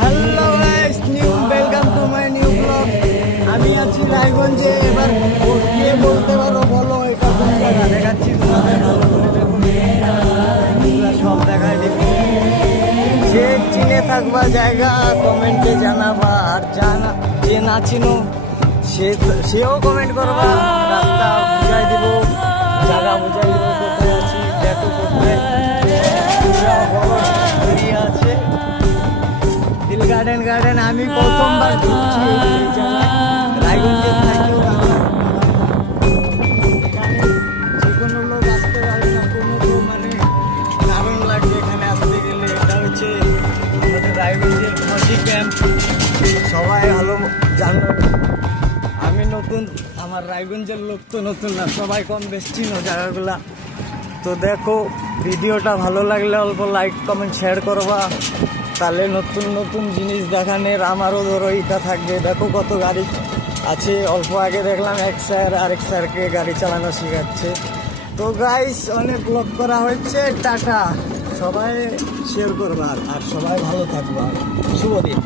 Hello guys, welcome to my new blog. আমি আছি রায়গঞ্জে। এবার কে বলতে পারো বলো, এটা কোন জায়গা দেখাচ্ছি তোমাদের, ভালো করে দেখো। এগুলা সব দেখাই দিব। যে চিনে থাকবা জায়গা কমেন্টে জানাবা, আর যে না চিনো সেও কমেন্ট করবা। রাস্তা বুঝাই দিব, জায়গা বুঝাই দিব, কোথায় আছি দেখো, কোথায় আছে দিল গার্ডেন। আমি প্রথমবার ঢুকছি এই জায়গায়, রায়গঞ্জের থাকেও এখানে যে কোনো লোক আসতে পারে না, কোনো মানে দারুণ লাগবে এখানে আসতে গেলে। এটা হচ্ছে আমাদের রায়গঞ্জের ফজি ক্যাম্প, সবাই ভালো জানো। আমি নতুন, আমার রায়গঞ্জের লোক তো নতুন না, সবাই কম বেশ চিনো জায়গাগুলা। তো দেখো, ভিডিওটা ভালো লাগলে অল্প লাইক কমেন্ট শেয়ার করবা, তাহলে নতুন নতুন জিনিস দেখানোর আমারও ধরো ইটা থাকবে। দেখো কত গাড়ি আছে। অল্প আগে দেখলাম এক স্যার আরেক স্যারকে গাড়ি চালানো শেখাচ্ছে। তো গাইস, অনেক ব্লগ করা হচ্ছে। টাটা, সবাই শেয়ার করবা আর সবাই ভালো থাকবা। শুভ দিন।